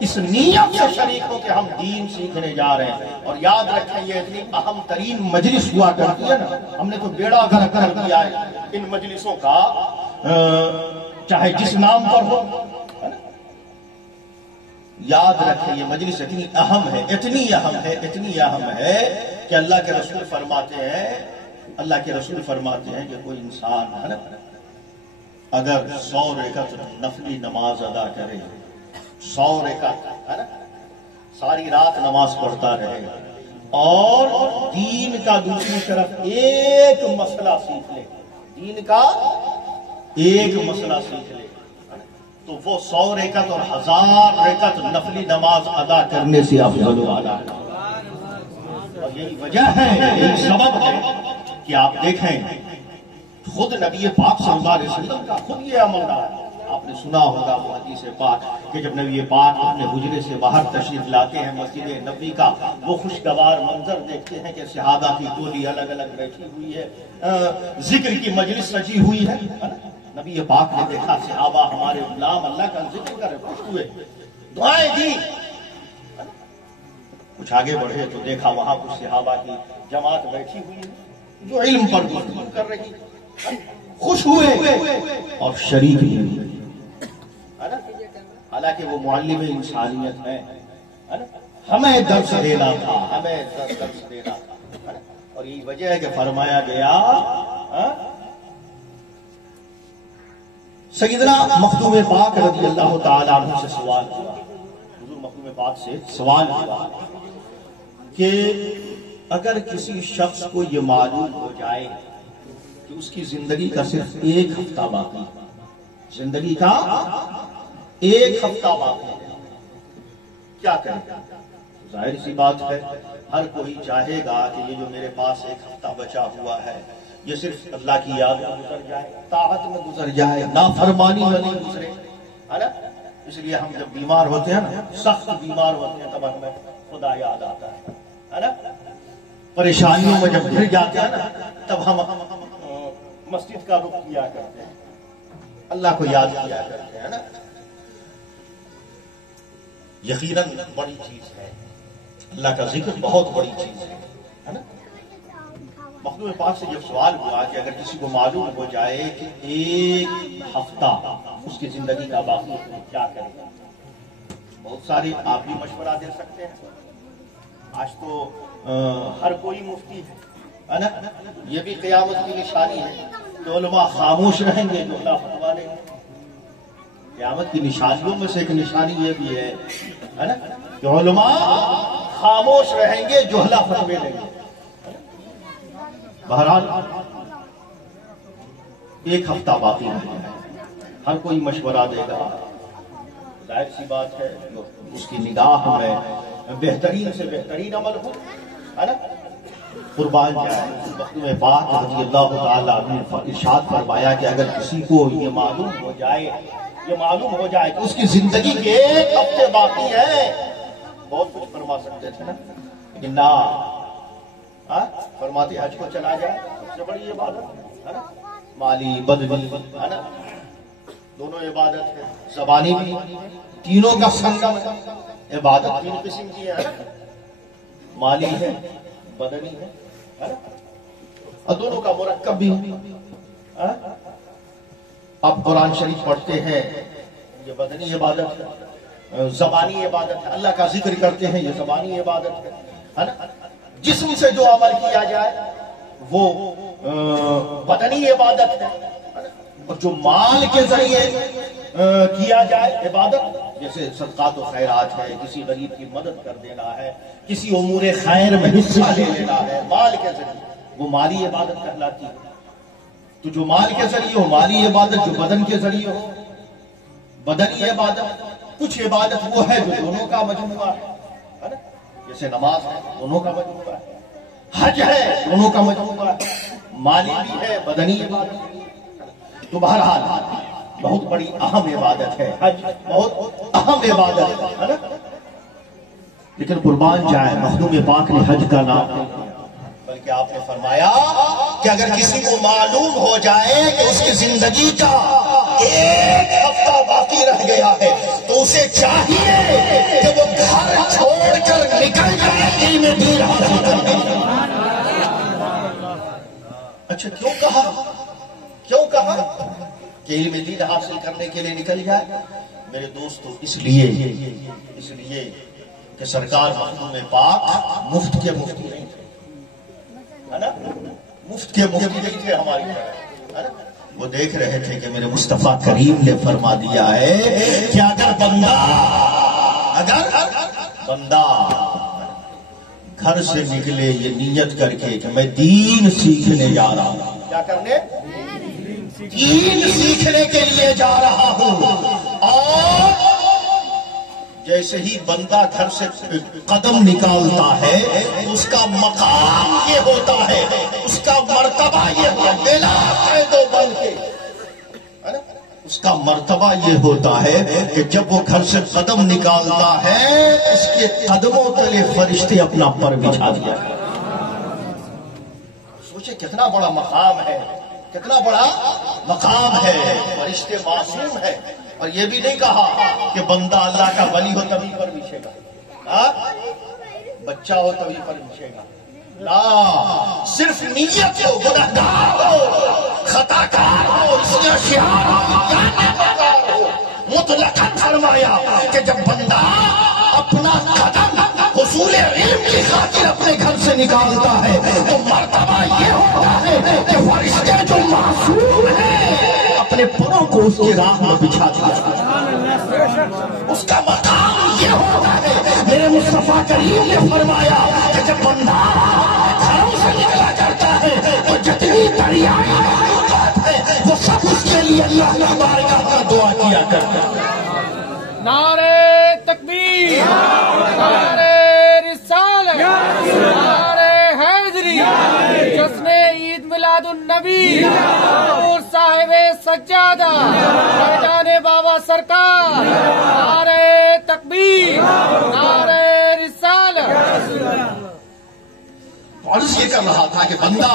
اس نیت سے شریک ہو کہ ہم دین سیکھنے جا رہے ہیں، اور یاد رکھیں یہ اتنی اہم ترین مجلس ہوا کرتی ہے نا، ہم نے تو بیڑا گھر کر دیا ہے ان مجلسوں کا، چاہے جس نام پر ہو، یاد رکھیں یہ مجلس اتنی اہم ہے، اتنی اہم ہے، اتنی اہم ہے کہ اللہ کے رسول فرماتے ہیں کہ کوئی انسان ہے نا اگر 100 رکعت نفلی نماز ادا کرے، 100 رکعت ہے نا، ساری رات نماز پڑھتا رہے اور دین کا دوسری طرف ایک مسئلہ سیکھ لے، دین کا ایک مسئلہ سیکھ لے، تو وہ 100 رکعت اور 1000 رکعت نفلی نماز ادا کرنے سے افضل والا ہے۔ اور یہی وجہ ہے، یہی سبب ہے کہ آپ دیکھیں خود نبی پاک صلی اللہ علیہ وسلم کا خود یہ عمل رہا ہے. آپ نے سنا ہوگا وہ حدیث پاک کہ جب نبی پاک اپنے حجرے سے باہر تشریف لاتے ہیں مسجد نبوی کا وہ خوشگوار منظر دیکھتے ہیں کہ صحابہ کی ٹولی الگ الگ بیٹھی ہوئی ہے, ذکر کی مجلس سجی ہوئی ہے. نبی پاک نے دیکھا صحابہ ہمارے غلام اللہ کا ذکر کر رہے, خوش ہوئے, دعائیں دی. کچھ آگے بڑھے تو دیکھا وہاں کچھ صحابہ کی جماعت بیٹھی ہوئی ہے جو علم پر گفتگو کر رہی, خوش ہوئے اور شریک بھی ہوئے. حالانکہ وہ معلم انسانیت ہے, ہمیں درس دینا تھا, ہمیں درس دینا تھا. اور یہی وجہ ہے کہ فرمایا گیا سیدنا مخدوم پاک رضی اللہ تعالی عنہ سے سوال ہوا, حضور مخدوم پاک سے سوال ہوا کہ اگر کسی شخص کو یہ معلوم ہو جائے کہ اس کی زندگی کا صرف ایک ہفتہ باقی, زندگی کا ایک ہفتہ باقی ہے, کیا کرے؟ ظاہر سی بات ہے ہر کوئی چاہے گا کہ یہ جو میرے پاس ایک ہفتہ بچا ہوا ہے یہ صرف اللہ کی یاد میں گزر جائے, طاعت میں گزر جائے, نافرمانی میں نہیں گزرے, ہے نا. اس لیے ہم جب بیمار ہوتے ہیں نا, سخت بیمار ہوتے ہیں, تب ہمیں خدا یاد آتا ہے نا. پریشانیوں میں جب گھر جاتے ہیں نا تب ہم مسجد کا رخ کیا کرتے ہیں, اللہ کو یاد کیا کرتے ہیں نا. یقیناً بڑی چیز ہے, اللہ کا ذکر بہت بڑی چیز ہے نا. مخدوم پاک سے جب سوال ہوا کہ اگر کسی کو معلوم ہو جائے کہ ایک ہفتہ اس کی زندگی کا باقی ہے کیا کرے گا, بہت سارے آپ بھی مشورہ دے سکتے ہیں. آج تو ہر کوئی مفتی ہے نا, یہ بھی قیامت کی نشانی ہے کہ علماء خاموش رہیں گے جو اللہ فتوا دیں گے. قیامت کی نشانیوں میں سے ایک نشانی یہ بھی ہے نا کہ علماء خاموش رہیں گے جو اللہ فتوے دیں گے. بہرحال ایک ہفتہ باقی ہے, ہر کوئی مشورہ دے گا, ظاہر سی بات ہے جو اس کی نگاہ میں بہترین سے بہترین عمل ہو, ہے نا, قربان جائے. مخدوم پاک رضی اللہ تعالیٰ نے ارشاد فرمایا کہ اگر کسی کو یہ معلوم ہو جائے کہ اس کی زندگی کے ایک ہفتے باقی ہے, بہت کچھ فرما سکتے تھے نا, لیکن نہ فرماتے حج کو چلا جائے, سب سے بڑی عبادت ہے نا, مالی بدنی ہے نا, دونوں عبادت ہے, زبانی بھی, تینوں کا سنگم ہے. عبادت تین قسم کی ہے, مالی ہے, بدنی ہے نا, اور دونوں کا مرکب بھی. آپ قرآن شریف پڑھتے ہیں یہ بدنی عبادت ہے, زبانی عبادت ہے, اللہ کا ذکر کرتے ہیں یہ زبانی عبادت ہے نا. جسم سے جو عمل کیا جائے وہ بدنی عبادت ہے, اور جو مال کے ذریعے کیا جائے عبادت, جیسے صدقات و خیرات ہے, کسی غریب کی مدد کر دینا ہے, کسی امور خیر میں حصہ لے لینا ہے مال کے ذریعے, وہ مالی عبادت کہلاتی ہے. تو جو مال کے ذریعے ہو مالی عبادت, جو بدن کے ذریعے ہو بدنی عبادت. کچھ عبادت وہ ہے جو دونوں کا مجموعہ ہے نا, جیسے نماز ہے دونوں کا مجموعہ ہے, حج ہے دونوں کا مجموعہ ہے, مالی بھی ہے بدنی عبادت. تو بہرحال بہت بڑی اہم عبادت ہے حج, بہت اہم عبادت ہے نا. لیکن قربان جائے مخدوم پاک نے حج کا نام نہیں دیا, بلکہ آپ نے فرمایا کہ اگر کسی کو معلوم ہو جائے کہ اس کی زندگی کا ایک ہفتہ باقی رہ گیا ہے تو اسے چاہیے کہ وہ گھر چھوڑ کر نکل جائے علم دین حاصل کرنے. اچھا کیوں کہا کہ علم دین حاصل کرنے کے لیے نکل جائے؟ میرے دوستو اس لیے کہ سرکار مخدوم پاک مفت کے مفتی نہیں تھے, ہے نا, مفت کے مفتی نہیں تھے ہماری طرح, ہے نا. وہ دیکھ رہے تھے کہ میرے مصطفیٰ کریم نے فرما دیا ہے کہ اگر بندہ گھر سے نکلے یہ نیت کر کے کہ میں دین سیکھنے جا رہا ہوں, کیا کرنے؟ دین سیکھنے کے لیے جا رہا ہوں. اور جیسے ہی بندہ گھر سے قدم نکالتا ہے اس کا مقام یہ ہوتا ہے, اس کا مرتبہ یہ بلا قید و بن کے، اس کا مرتبہ یہ ہوتا ہے کہ جب وہ گھر سے قدم نکالتا ہے اس کے قدموں تلے فرشتے اپنا پر بچھا دیا۔ سوچے کتنا بڑا مقام ہے، کتنا بڑا مقام ہے۔ فرشتے معصوم ہے، اور یہ بھی نہیں کہا کہ بندہ اللہ کا ولی ہو تبھی پر بچھے گا، بچہ ہو تبھی پر بچھے گا، لا، صرف نیت ہو، گنہگار ہو، خطا کار ہو، اس نے شیار ہو، مطلقاً فرمایا کہ جب بندہ اپنا قدم حصول علم کی خاطر اپنے گھر سے نکالتا ہے تو مرتبہ یہ ہوتا ہے کہ فرشتے جو معصوم ہیں اپنے پروں کو اس کی راہ میں بچھا دیا۔ اس کا مقام یہ ہوتا ہے، میرے مصطفیٰ کریم نے فرمایا کہ جب بندہ گھروں سے نکلا کرتا ہے تو جتنی دریائیں ہیں وہ سب اس کے لیے اللہ کی بارگاہ میں دعا کیا کرتے ہیں۔ نعرے تکبیر، نعرے رسالت، نعرے حیدری، جشن عید میلاد النبی، حضور صاحب سجادہ، فیضان بابا سرکار، نعرے تکبیر، نعرے رسالت۔ عرض یہ کر رہا تھا کہ بندہ،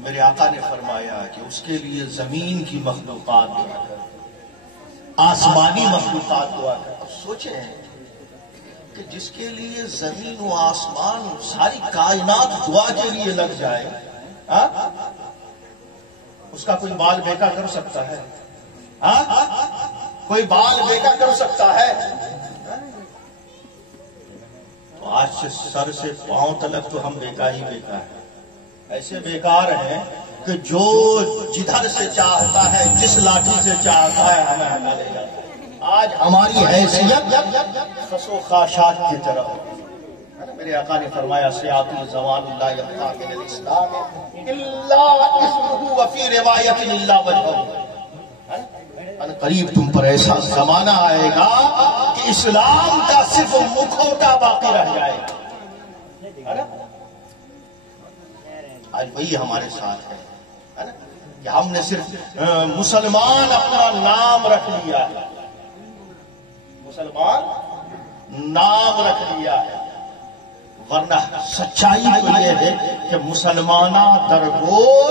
میرے آقا نے فرمایا کہ اس کے لیے زمین کی مخلوقات دعا کر، آسمانی مخلوقات دعا کر۔ اب سوچیں کہ جس کے لیے زمین و آسمان ساری کائنات دعا کے لیے لگ جائے، اس کا کوئی بال بیکا کر سکتا ہے؟ کوئی بال بیکا کر سکتا ہے؟ تو آج سے سر سے پاؤں تلک تو ہم بیکا ہی بیکا ہے، ایسے بیکار ہیں کہ جو جدھر سے چاہتا ہے، جس لاٹھی سے چاہتا ہے ہمیں ہٹا لے جاتا ہے۔ آج ہماری حیثیت خس و خاشاک کی طرح۔ میرے آقا نے فرمایا سیاتی زوال اللہ یبقى من الاسلام الا اسمہ وفی روایت الا وجہہ۔ ان قریب تم پر ایسا زمانہ آئے گا کہ اسلام کا صرف مکھوٹا باقی رہ جائے گا۔ آج وہی ہمارے ساتھ ہے کہ ہم نے صرف مسلمان اپنا نام رکھ لیا ہے، مسلمان نام رکھ لیا ہے، ورنہ سچائی تو یہ ہے کہ مسلمانہ در گور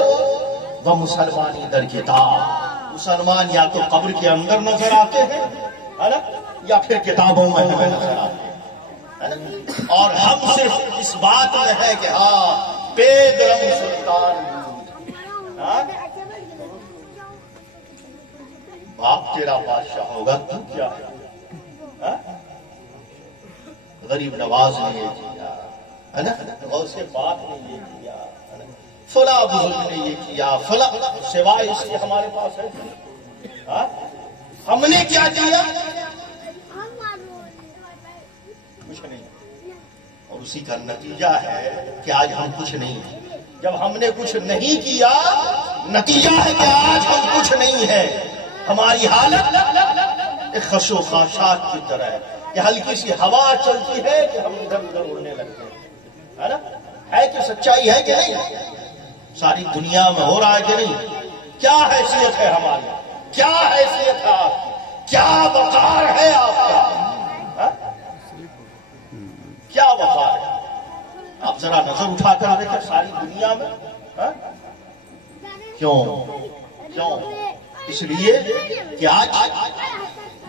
و مسلمانی در کتاب۔ مسلمان یا تو قبر کے اندر نظر آتے ہیں یا پھر کتابوں میں ہمیں نظر آتے ہیں، اور ہم صرف اس بات میں ہے کہ ہاں بے درم سلطان، باپ تیرا بادشاہ ہوگا تو کیا ہے؟ غریب نواز نے یہ کیا ہے نا، غوث پاک نے یہ کیا، فلاں بزرگ نے یہ کیا، فلاں، سوائے اس کے ہمارے پاس ہے ہم نے کیا کیا؟ کچھ نہیں۔ اور اسی کا نتیجہ ہے کہ آج ہم کچھ نہیں ہیں۔ جب ہم نے کچھ نہیں کیا، نتیجہ ہے کہ آج ہم کچھ نہیں ہے۔ ہماری حالت ایک خش و خاشاک کی طرح ہے کہ ہلکی سی ہوا چلتی ہے کہ ہم ادھر ادھر اڑنے لگتے ہیں، ہے نا؟ ہے کہ سچائی ہے کہ نہیں؟ ساری دنیا میں ہو رہا ہے کہ نہیں؟ کیا حیثیت ہے ہماری؟ کیا حیثیت ہے آپ کی؟ کیا وقار ہے آپ کا؟ کیا وقار ہے؟ آپ ذرا نظر اٹھا کر دیکھیں ساری دنیا میں، کیوں؟ اس لیے کہ آج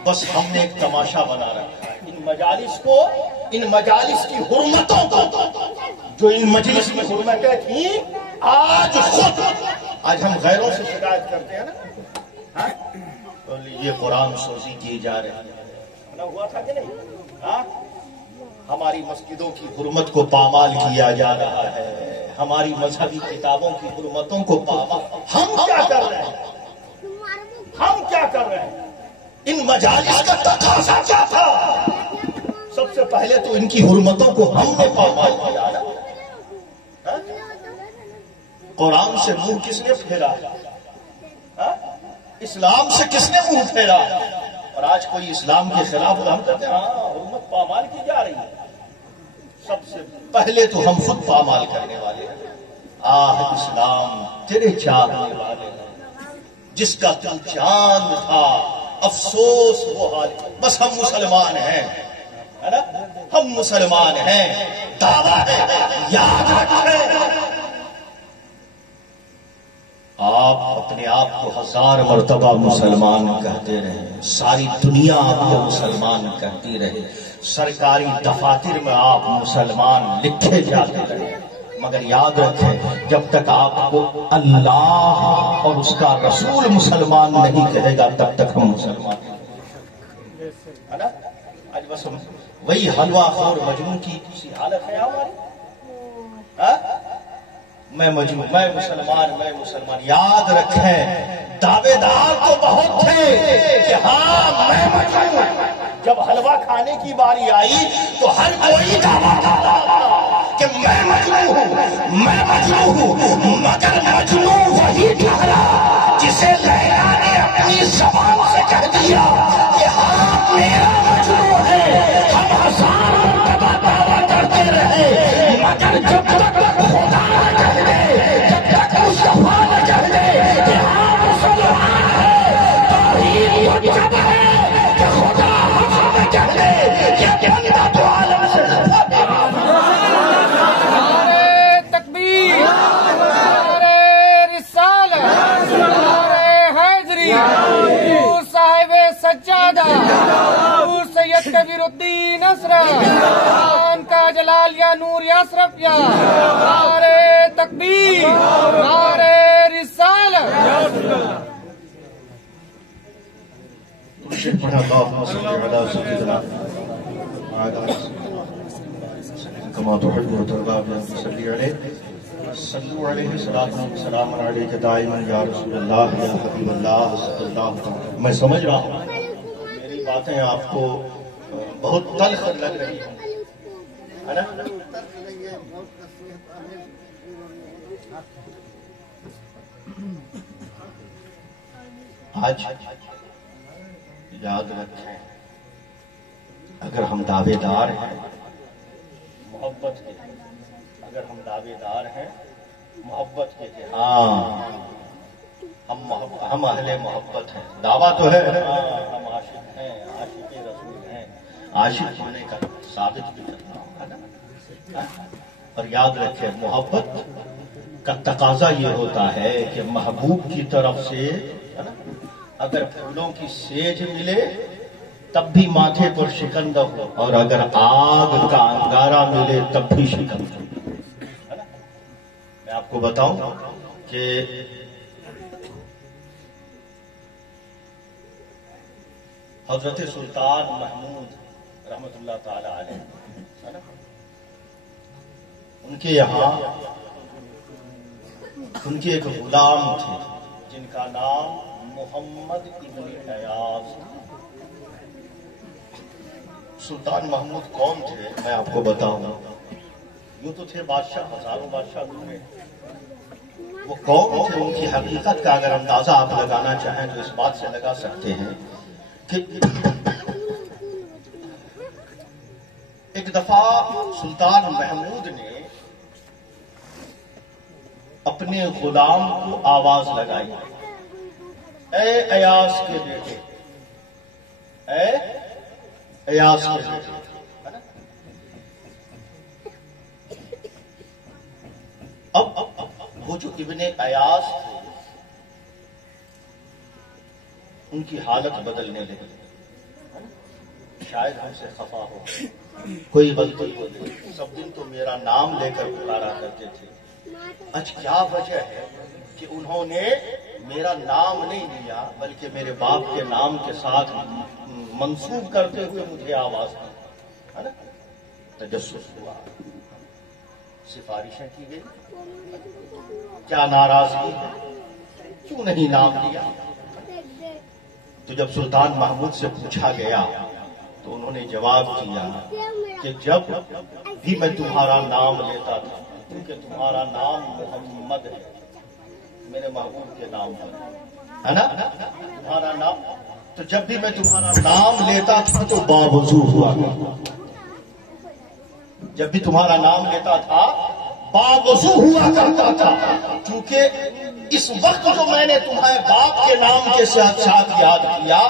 بس ہم نے ایک تماشا بنا رکھا ہے۔ ان مجالس کو، ان مجالس کی حرمتوں کو، جو ان مجلس کی حرمتیں تھیں، آج ہم غیروں سے شکایت کرتے ہیں نا، یہ قرآن سوزی کی جا رہی ہے، ہوا تھا کہ نہیں؟ ہماری مسجدوں کی حرمت کو پامال کیا جا رہا ہے، ہماری مذہبی کتابوں کی حرمتوں کو پامال۔ ہم کیا کر رہے ہیں؟ ہم کیا کر رہے ہیں؟ ان مجالس کا تقاضا کیا تھا؟ سب سے پہلے تو ان کی حرمتوں کو ہم نے پامال کیا نا۔ قرآن سے منہ کس نے پھیرا؟ اسلام سے کس نے منہ پھیرا؟ اور آج کوئی اسلام کے خلاف ہم کہتے ہیں ہاں حرمت پامال کی جا رہی ہے۔ سب سے پہلے تو ہم خود پامال کرنے والے ہیں۔ آہ اسلام تیرے چاہنے والے جس کا تو چاند تھا افسوس وہ حال. بس ہم مسلمان ہیں ہے نا, ہم مسلمان ہیں, دعویٰ ہے یاد رکھیں. آپ اپنے آپ کو 1000 مرتبہ مسلمان کہتے رہے, ساری دنیا آپ کو مسلمان کہتی رہے, سرکاری دفاتر میں آپ مسلمان لکھے جاتے رہے, مگر یاد رکھیں جب تک آپ کو اللہ اور اس کا رسول مسلمان نہیں کہے گا تب تک ہم مسلمان ہے نا. آج بس وہی حلوہ خور مجنون کی کسی حالت ہے ہماری, میں مجنون, میں مسلمان. یاد رکھیں دعوے دار تو بہت تھے کہ ہاں میں مجنون, جب حلوہ کھانے کی باری آئی تو ہر کوئی دعویٰ کہ میں مجنون ہوں, مگر مجنون وہی ٹھہرا جسے لیلا نے اپنی زبان سے کہہ دیا کہ ہاں میرا مجنون ہے. ہم 1000 مرتبہ دعویٰ کرتے رہے مگر جب تک خدا نہ کہہ دے, جب تک مصطفیٰ نہ کہہ دے کہ ہاں مسلمان ہے, توحید جب ہے کہ خدا ہم کہہ دے کہ بندہ تو عالم سے سجادہ سید کبیر الدین اسرا خان کا جلال یا نور یا اشرف یا نعرہ تکبیر نعرہ رسالت. اللهم صل على سيدنا كما تحب وترضى صل عليه صلوا عليه صلاة وسلام عليك دائما یا رسول اللہ یا حبیب اللہ صلی اللہ علیہ وسلم. میں سمجھ رہا ہوں میری باتیں آپ کو بہت تلخ لگ رہی ہیں ہے نا. آج یاد رکھیں اگر ہم دعوے دار ہیں محبت کے, اگر ہم دعوے دار ہیں محبت کے ہاں ہم اہل محبت ہیں, دعویٰ تو ہے ہم عاشق ہیں, عاشق رسول ہیں, عاشق ہونے کا ثابت بھی کرنا ہوگا نا. اور یاد رکھیں محبت کا تقاضا یہ ہوتا ہے کہ محبوب کی طرف سے اگر پھولوں کی سیج ملے تب بھی ماتھے پر شکنجہ ہو, اور اگر آگ کا انگارہ ملے تب بھی شکنجہ ہو. میں آپ کو بتاؤں کہ حضرت سلطان محمود رحمت اللہ تعالی علیہ ان کے یہاں ان کے ایک غلام تھے جن کا نام محمد ابن ایاز. سلطان محمود کون تھے میں آپ کو بتاؤں, یوں تو تھے بادشاہ, ہزاروں بادشاہ گزرے, وہ کون تھے ان کی حقیقت کا اگر اندازہ آپ لگانا چاہیں تو اس بات سے لگا سکتے ہیں کہ ایک دفعہ سلطان محمود نے اپنے غلام کو آواز لگائی, اے ایاز کے بیٹے, اے ایاز کے بیٹے. اب وہ جو ابن ایاز تھے ان کی حالت بدلنے لگی, شاید ہم سے خفا ہو, کوئی غلطی ہو گئی, سب دن تو میرا نام لے کر پکارا کرتے تھے, آج کیا وجہ ہے کہ انہوں نے میرا نام نہیں لیا بلکہ میرے باپ کے نام کے ساتھ منسوب کرتے ہوئے مجھے آواز دی ہے نا. تجسس ہوا, سفارشیں کی گئی, کیا ناراضگی ہے, کیوں نہیں نام لیا. تو جب سلطان محمود سے پوچھا گیا تو انہوں نے جواب دیا کہ جب بھی میں تمہارا نام لیتا تھا, کیونکہ تمہارا نام محمد ہے, میرے محبوب کے نام پر ہے نا تمہارا نام, تو جب بھی میں تمہارا نام لیتا تھا تو باوضو ہوا, جب بھی تمہارا نام لیتا تھا باوضو ہوا کرتا تھا، کیونکہ اس وقت جو میں نے تمہیں باپ کے نام کے ساتھ یاد کیا،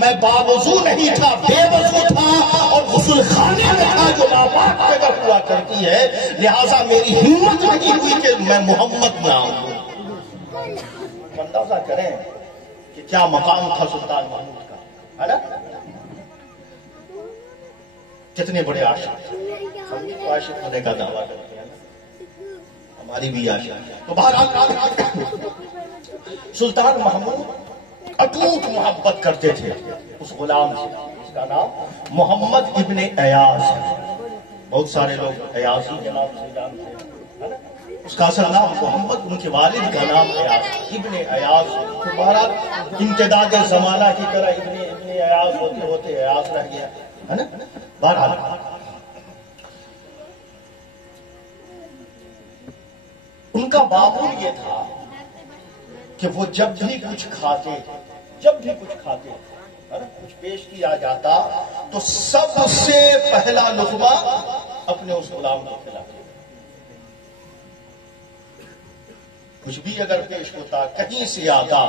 میں باوضو نہیں تھا، بے وضو تھا، اور غسل خانے میں تھا جو ناپاک پیدا ہوا کرتی ہے، لہذا میری ہمت نہیں ہوئی کہ میں محمد نام ہوں۔ اندازہ کریں کہ کیا مقام تھا سلطان محمود کا، ہے نا؟ کتنے بڑے عاشق، ہم بھی تو عاشق ہونے کا دعویٰ کرتے ہیں، ہماری بھی عاشق۔ تو بہرحال سلطان محمود اٹوٹ محبت کرتے تھے اس غلام سے، اس کا نام محمد ابن ایاز ہے، بہت سارے لوگ ایازی کے نام سے جانتے ہیں، اس کا اصل نام محمد، ان کے والد کا نام ایاز، ابن ایاز۔ تو بہرحال امتداد زمانہ کی طرح ابن ایاز ہوتے ہوتے ایاز رہ گیا، ہے نا؟ بہرحال ان کا معمول یہ تھا کہ وہ جب بھی کچھ کھاتے، کچھ پیش کیا جاتا تو سب سے پہلا لقمہ اپنے اس غلام کو کھلاتے۔ کچھ بھی اگر پیش ہوتا، کہیں سے آتا،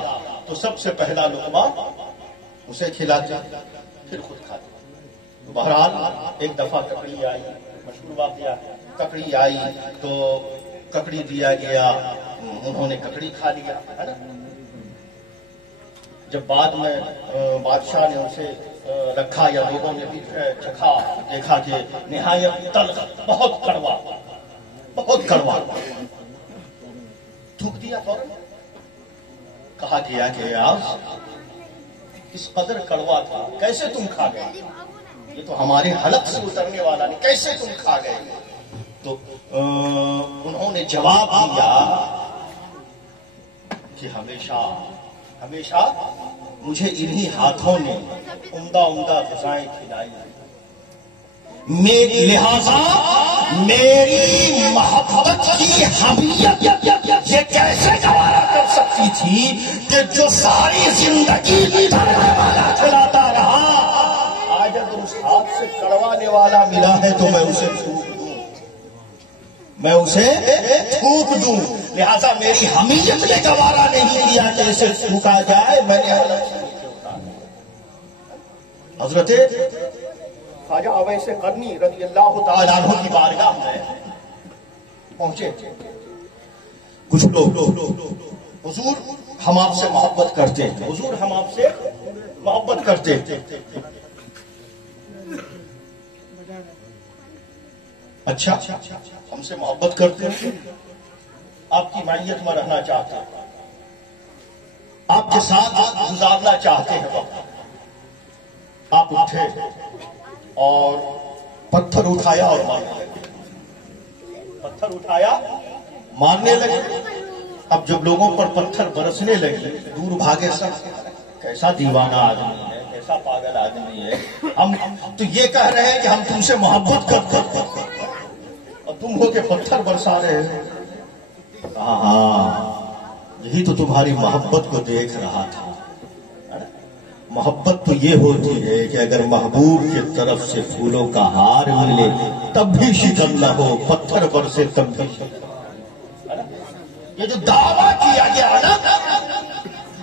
تو سب سے پہلا لقمہ اسے کھلاتے، پھر خود کھاتے۔ بہرحال ایک دفعہ ککڑی آئی، مشہور واقعہ، ککڑی آئی تو ککڑی دیا گیا، انہوں نے ککڑی کھا لیا، ہے نا؟ جب بعد میں بادشاہ نے اسے رکھا یا لوگوں نے بھی چکھا، دیکھا کہ نہایت تلخ، بہت کڑوا، تھوک دیا فوراً۔ کہا گیا کہ یار اس قدر کڑوا تھا، کیسے تم کھا گئے؟ یہ تو ہمارے حلق سے اترنے والا نہیں، کیسے تم کھا گئے؟ تو انہوں نے جواب دیا کہ ہمیشہ مجھے انہی ہاتھوں نے عمدہ غذائیں کھلائی، لہذا میری محبت کی حمیت یہ کیسے گوارا کر سکتی تھی کہ جو ساری زندگی کھلاتا رہا، آج اگر اس ہاتھ سے کڑوانے والا ملا ہے تو میں اسے تھوک دوں، لہذا میری حمیت نے گوارا نہیں کیا کہ اسے تھوکا جائے، میں نے حضرت خواجہ اویس قرنی رضی اللہ تعالیٰ عنہ کی بارگاہ میں پہنچے۔ کچھ لوگ حضور ہم آپ سے محبت کرتے ہیں، حضور ہم آپ سے محبت کرتے ہیں۔ اچھا ہم سے محبت کرتے ہیں، آپ کی معیت میں رہنا چاہتے ہیں، آپ کے ساتھ گزارنا چاہتے ہیں وقت۔ آپ اٹھے اور پتھر اٹھایا اور مارنے لگے۔ اب جب لوگوں پر پتھر برسنے لگے، دور بھاگے سب، کیسا دیوانہ آدمی ہے، کیسا پاگل آدمی ہے، ہم تو یہ کہہ رہے ہیں کہ ہم تم سے محبت کرتے اور تم ہو کے پتھر برسا رہے ہیں۔ ہاں یہی تو تمہاری محبت کو دیکھ رہا تھا۔ محبت تو یہ ہوتی ہے کہ اگر محبوب کی طرف سے پھولوں کا ہار ملے تب بھی شکن نہ ہو، پتھر برسے تب بھی شکن۔ یہ جو دعویٰ کیا گیا نا،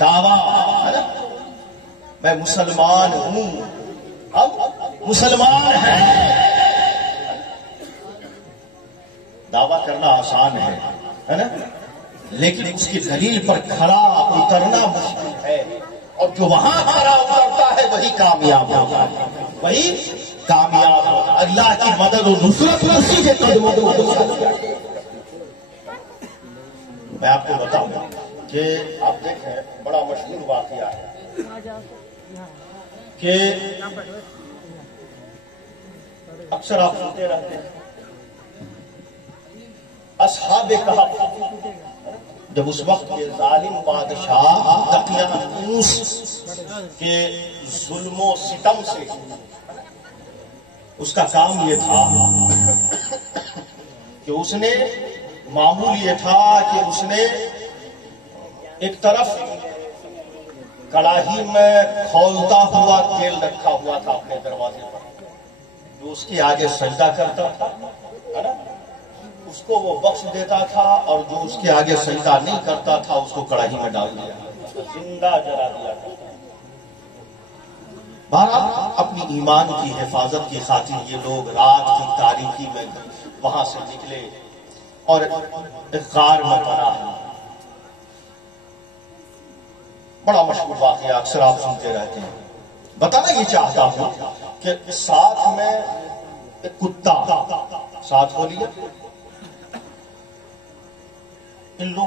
دعویٰ میں مسلمان ہوں، اب مسلمان ہے، دعویٰ کرنا آسان ہے نا، لیکن اس کی دلیل پر کھڑا اترنا مشکل ہے، اور جو وہاں کھڑا اترتا ہے وہی کامیاب ہوتا ہے، وہی کامیاب ہوتا ہے۔ اللہ کی مدد و نصرت اسی کے قدموں میں۔ میں آپ کو بتاؤں کہ آپ دیکھیں بڑا مشہور واقعہ ہے کہ اکثر آپ سنتے رہتے ہیں اصحاب کہف، جب اس وقت کے ظالم بادشاہ دقیانوس کے ظلم و ستم سے، اس کا کام یہ تھا کہ اس نے معمول یہ تھا کہ اس نے ایک طرف کڑاہی میں کھولتا ہوا تیل رکھا ہوا تھا اپنے دروازے پر، جو اس کے آگے سجدہ کرتا تھا، اس کو وہ بخش دیتا تھا، اور جو اس کے آگے سجدہ نہیں کرتا تھا اس کو کڑاہی میں ڈال دیا، زندہ جلا دیا تھا۔ بہرحال اپنی ایمان کی حفاظت کی خاطر یہ لوگ رات کی تاریکی میں وہاں سے نکلے اور ایک غار میں پناہ۔ بڑا مشہور واقعہ اکثر آپ سنتے رہتے ہیں۔ بتانا یہ چاہتا ہوں کہ ساتھ میں ایک کتا ساتھ ہو لیا، ان لوگ